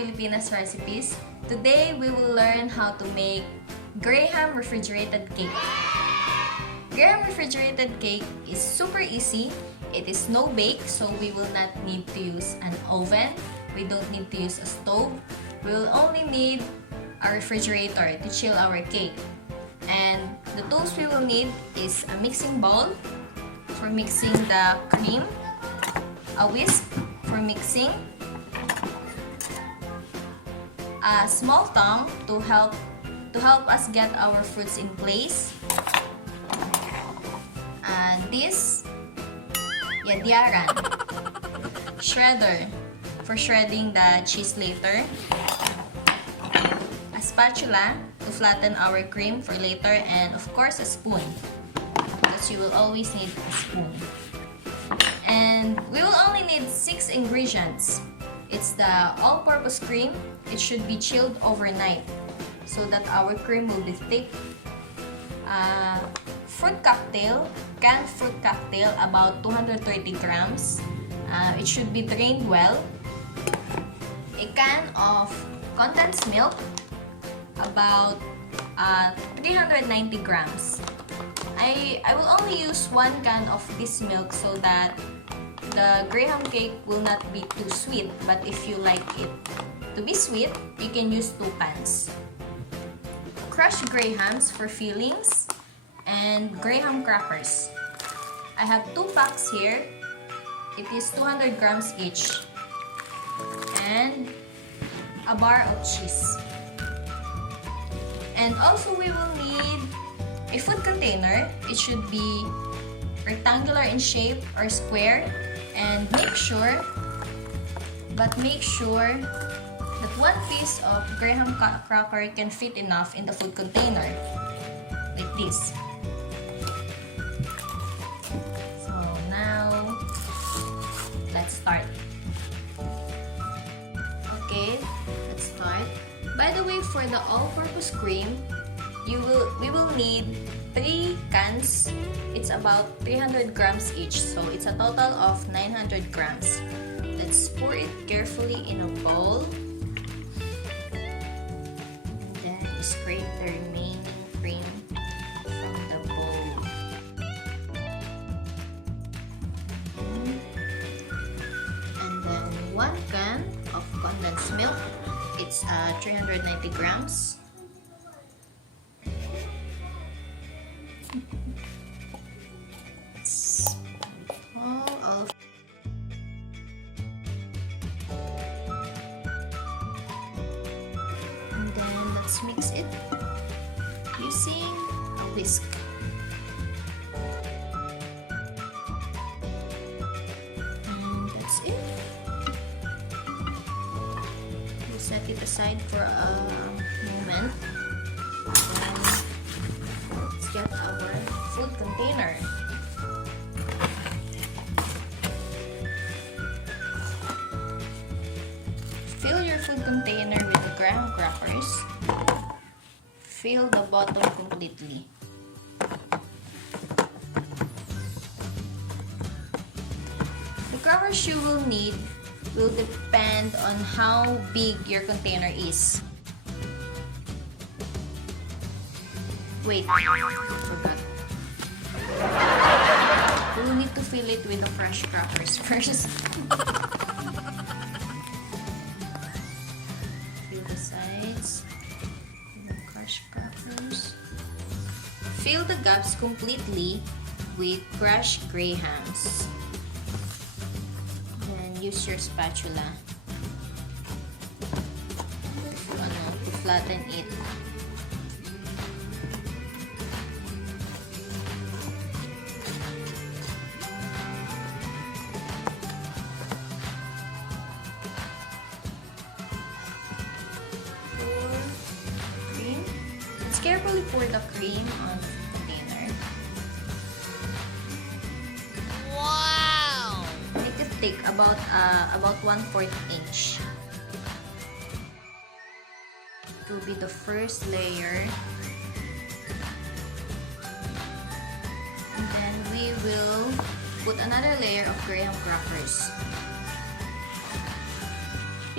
Filipinos recipes. Today we will learn how to make Graham refrigerated cake. Graham refrigerated cake is super easy. It is no bake, so we will not need to use an oven. We don't need to use a stove. We will only need a refrigerator to chill our cake. And the tools we will need is a mixing bowl for mixing the cream, a whisk for mixing, a small tongue to help us get our fruits in place, and this yadiaran shredder for shredding the cheese later, a spatula to flatten our cream for later, and of course a spoon, because you will always need a spoon. And we will only need 6 ingredients. It's the all-purpose cream. It should be chilled overnight so that our cream will be thick. Fruit cocktail, canned fruit cocktail, about 230 grams. It should be drained well. A can of condensed milk, about 390 grams. I will only use 1 can of this milk so that the Graham cake will not be too sweet, but if you like it to be sweet, you can use 2 cans. Crushed Grahams for fillings and Graham crackers. I have 2 packs here. It is 200 grams each. And a bar of cheese. And also we will need a food container. It should be rectangular in shape or square. And make sure that 1 piece of Graham cracker can fit enough in the food container, like this. So now, let's start. Okay, let's start. By the way, for the all-purpose cream, we will need 3 cans. It's about 300 grams each, so it's a total of 900 grams. Let's pour it carefully in a bowl. Then scrape the remaining cream from the bowl. And then 1 can of condensed milk. It's 390 grams. And then let's mix it using a whisk. And that's it. We'll set it aside for a moment. Then let's get our food container. Fill your food container with the Graham crackers. Fill the bottom completely. The crackers you will need will depend on how big your container is. Wait, I forgot. We will need to fill it with the fresh crackers first. Sides, the crushed crackers. Fill the gaps completely with crushed Grahams. Then use your spatula to flatten it. Carefully pour the cream on the container. Wow! Make it thick, about 1/4 inch. It will be the first layer. And then we will put another layer of graham crackers.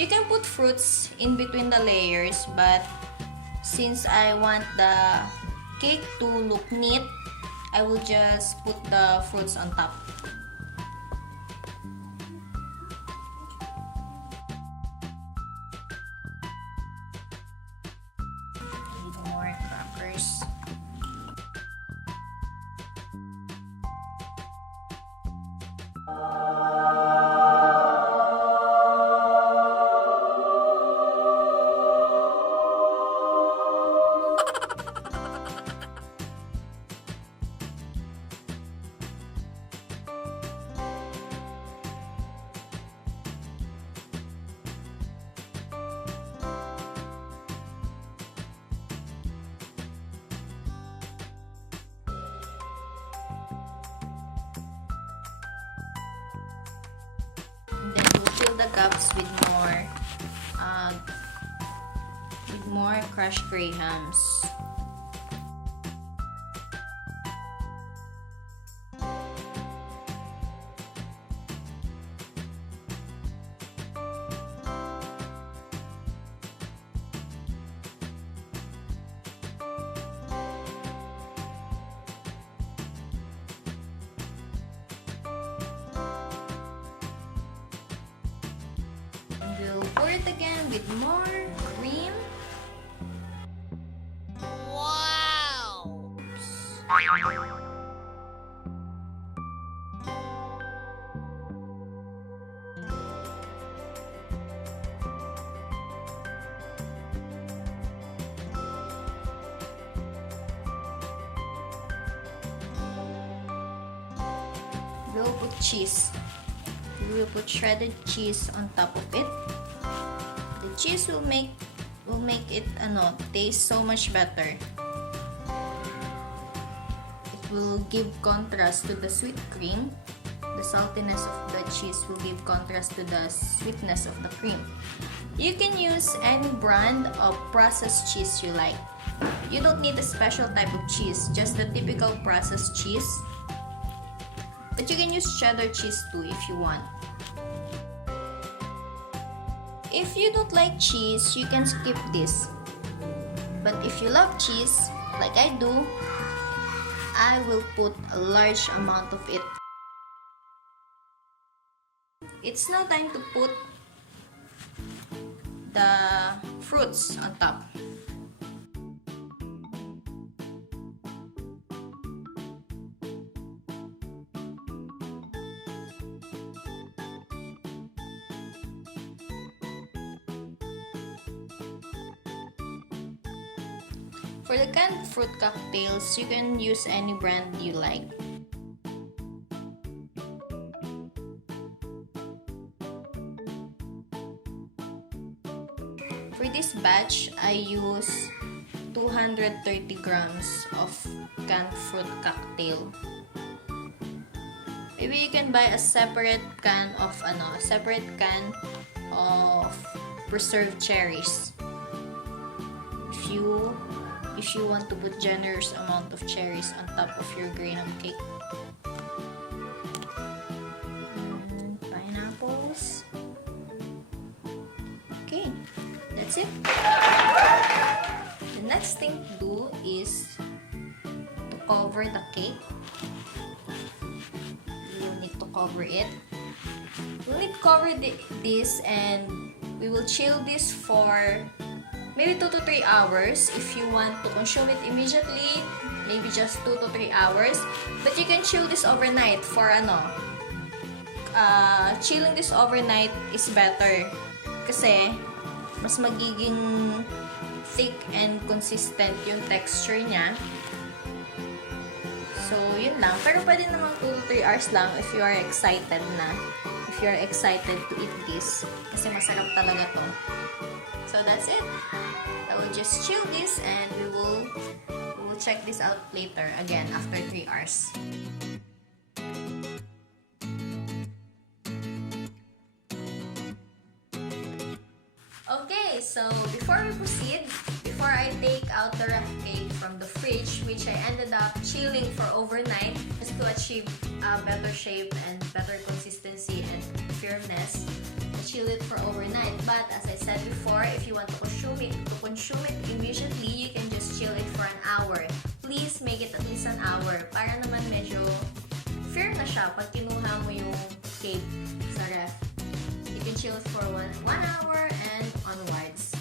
You can put fruits in between the layers, but since I want the cake to look neat, I will just put the fruits on top. Need more crackers. Then we'll fill the gaps with more crushed grahams. We'll pour it again with more cream. Wow! We'll put cheese. We will put shredded cheese on top of it. The cheese will make it taste so much better. It will give contrast to the sweet cream. The saltiness of the cheese will give contrast to the sweetness of the cream. You can use any brand of processed cheese you like. You don't need a special type of cheese, just the typical processed cheese. But you can use cheddar cheese too if you want. If you don't like cheese, you can skip this. But if you love cheese, like I do, I will put a large amount of it. It's now time to put the fruits on top. For the canned fruit cocktails, you can use any brand you like. For this batch, I use 230 grams of canned fruit cocktail. Maybe you can buy a separate can of preserved cherries. If you want to put generous amount of cherries on top of your graham cake. And pineapples. Okay, that's it. The next thing to do is to cover the cake. We'll need to cover it. We'll need to cover this, and we will chill this for maybe 2 to 3 hours. If you want to consume it immediately, maybe just 2 to 3 hours. But you can chill this overnight for chilling this overnight is better. Kasi mas magiging thick and consistent yung texture niya. So, yun lang. Pero pwede naman 2 to 3 hours lang if you are excited na. If you are excited to eat this. Kasi masarap talaga to. So, that's it. I will just chill this and we will check this out later again after 3 hours. Okay, so before we proceed, before I take out the rough cake from the fridge, which I ended up chilling for overnight just to achieve a better shape and better consistency and firmness, the chill it for overnight. But as I said before, if you want to consume it immediately, you can just chill it for an hour. Please make it at least an hour para naman medyo firm na siya pag kinuha mo yung cake sa ref. You can chill it for one hour and onwards.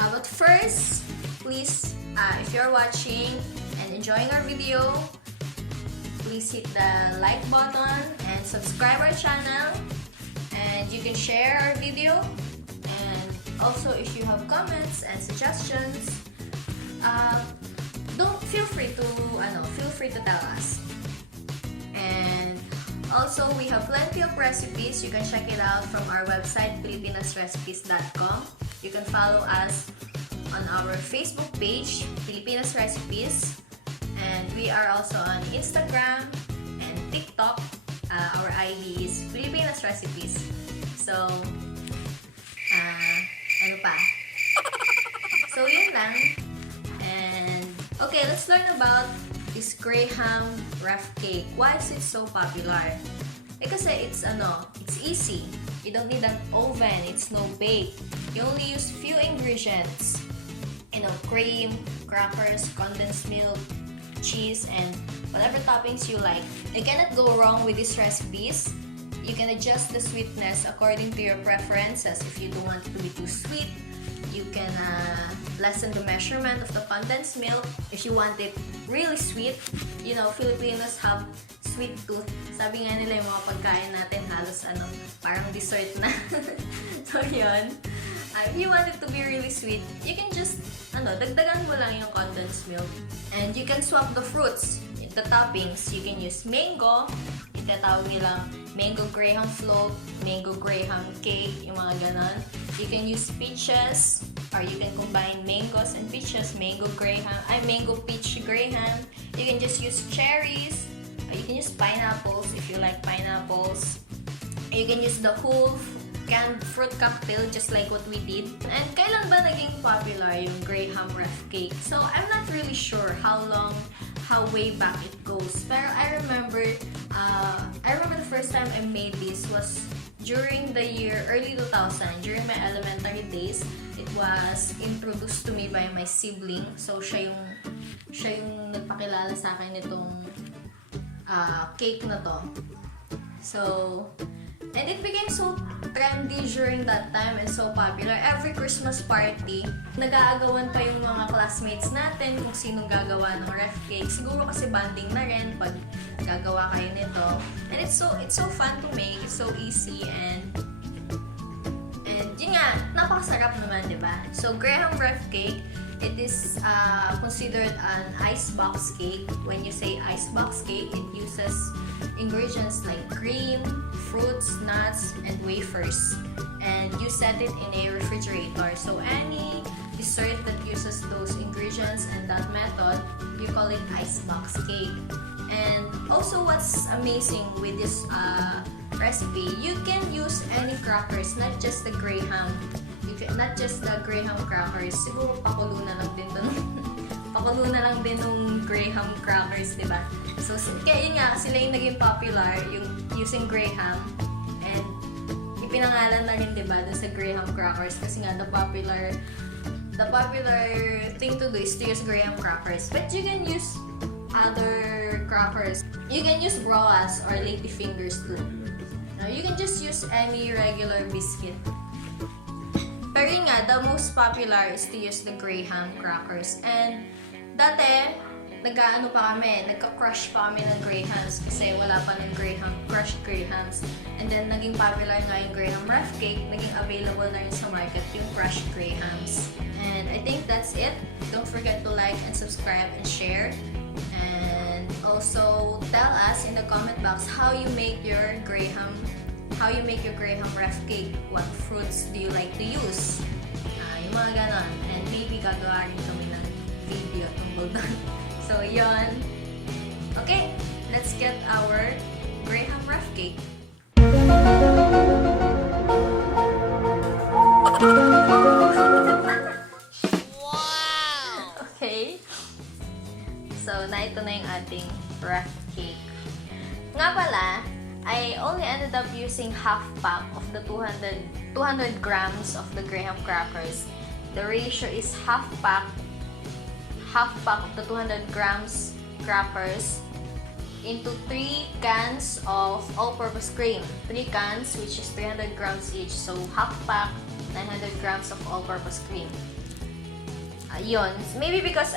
But first, please, if you're watching and enjoying our video, please hit the like button and subscribe our channel. And you can share our video. And also, if you have comments and suggestions, feel free to tell us. And also, we have plenty of recipes. You can check it out from our website, filipinasrecipes.com. You can follow us on our Facebook page, Filipinos Recipes. And we are also on Instagram and TikTok. Our ID is Filipinos Recipes. So, ano pa? So, yun lang. And, okay, let's learn about this Graham rough cake. Why is it so popular? Kasi it's easy. You don't need an oven. It's no bake. You only use few ingredients. Cream, crackers, condensed milk, cheese, and whatever toppings you like. You cannot go wrong with these recipes. You can adjust the sweetness according to your preferences. If you don't want it to be too sweet, you can lessen the measurement of the condensed milk. If you want it really sweet, Filipinos have sweet tooth. Sabi nga nila yung mga pagkain natin halos parang dessert na. So yun. If you want it to be really sweet, you can just dagdagan mo lang yung condensed milk. And you can swap the fruits, the toppings. You can use mango, itatawag nilang mango graham float, mango graham cake, yung mga ganon. You can use peaches, or you can combine mangoes and peaches, mango peach graham. You can just use cherries, or you can use pineapples if you like pineapples. You can use the whole canned fruit cocktail just like what we did. And kailan ba naging popular yung Graham rough cake? So I'm not really sure how way back it goes. Pero I remember the first time I made this was during the year early 2000, during my elementary days. It was introduced to me by my sibling. So siya yung nagpakilala sa akin nitong cake na to. So, and it became so trendy during that time and so popular. Every Christmas party, nag-aagawan pa yung mga classmates natin kung sinong gagawa ng rough cake. Siguro kasi bonding na rin pag gagawa kayo nito. And it's so fun to make. It's so easy and yun nga, napakasarap naman, di ba? So, Graham rough cake, it is considered an icebox cake. When you say icebox cake, it uses ingredients like cream, fruits, nuts, and wafers. And you set it in a refrigerator. So any dessert that uses those ingredients and that method, you call it icebox cake. And also what's amazing with this recipe, you can use any crackers, not just the Graham. Not just the Graham crackers. Siguro pakulo na lang din nung Graham crackers, di ba? So, kaya yun nga, sila yung naging popular, yung using Graham. And ipinangalan na rin, di ba, dun sa Graham crackers. Kasi nga, the popular thing to do is to use Graham crackers. But you can use other crackers. You can use broas or lady fingers too. You can just use any regular biscuit. Pero yun nga, the most popular is to use the Graham crackers. And dati, nagka-crush pa kami ng Grahams kasi wala pa ng crushed Grahams. And then, naging popular nga yung Graham rough cake, naging available na rin sa market yung crushed Grahams. And I think that's it. Don't forget to like and subscribe and share. And also, tell us in the comment box how you make your Graham rough cake. What fruits do you like to use? Yung mga ganon. And maybe gagawa rin kami ng video tungkol doon. So, yun. Okay, let's get our Graham rough cake. Wow! Okay. So, ito na yung ating rough cake. Nga pala, I only ended up using half pack of the 200 grams of the graham crackers. The ratio is half pack of the 200 grams crackers into 3 cans of all-purpose cream. 3 cans, which is 300 grams each. So, half pack, 900 grams of all-purpose cream. Ayun. Maybe because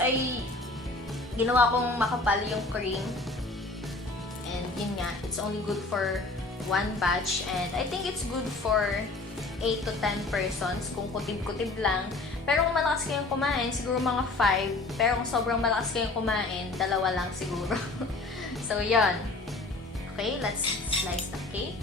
ginawa kong makapal yung cream. And yun nga, it's only good for 1 batch. And I think it's good for 8 to 10 persons kung kutib-kutib lang. Pero kung malakas kayong kumain, siguro mga 5. Pero kung sobrang malakas kayong kumain, 2 lang siguro. So, yun. Okay, let's slice the cake.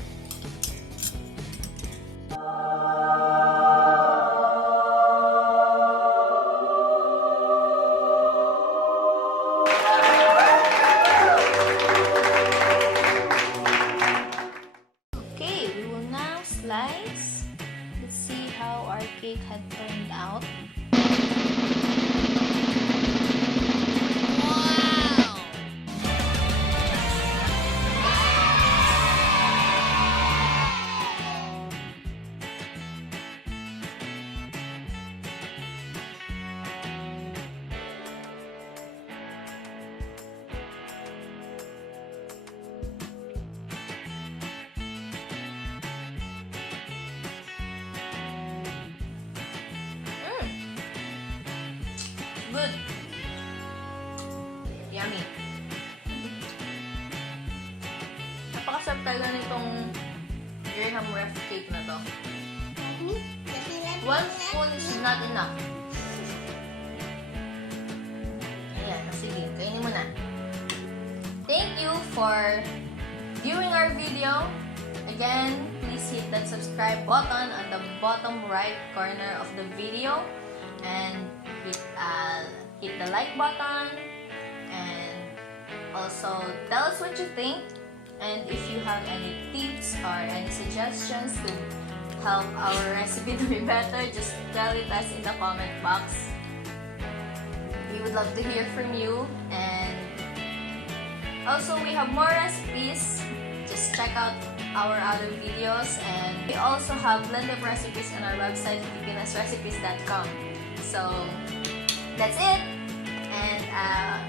Okay, we will now slice. Let's see how our cake had turned out. Good. Yummy. Napakasarap talaga nitong graham ref cake na to. 1 spoon is not enough. Ayan, sige. Kainin mo na. Thank you for viewing our video. Again, please hit that subscribe button on the bottom right corner of the video. And hit the like button, and also tell us what you think, and if you have any tips or any suggestions to help our recipe to be better, just tell it us in the comment box. We would love to hear from you, and also we have more recipes. Just check out our other videos, and we also have blended recipes on our website, filipinasrecipes.com. So, that's it. And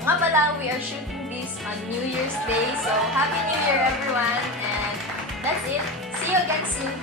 nga pala, we are shooting this on New Year's Day. So, Happy New Year everyone. And that's it. See you again soon.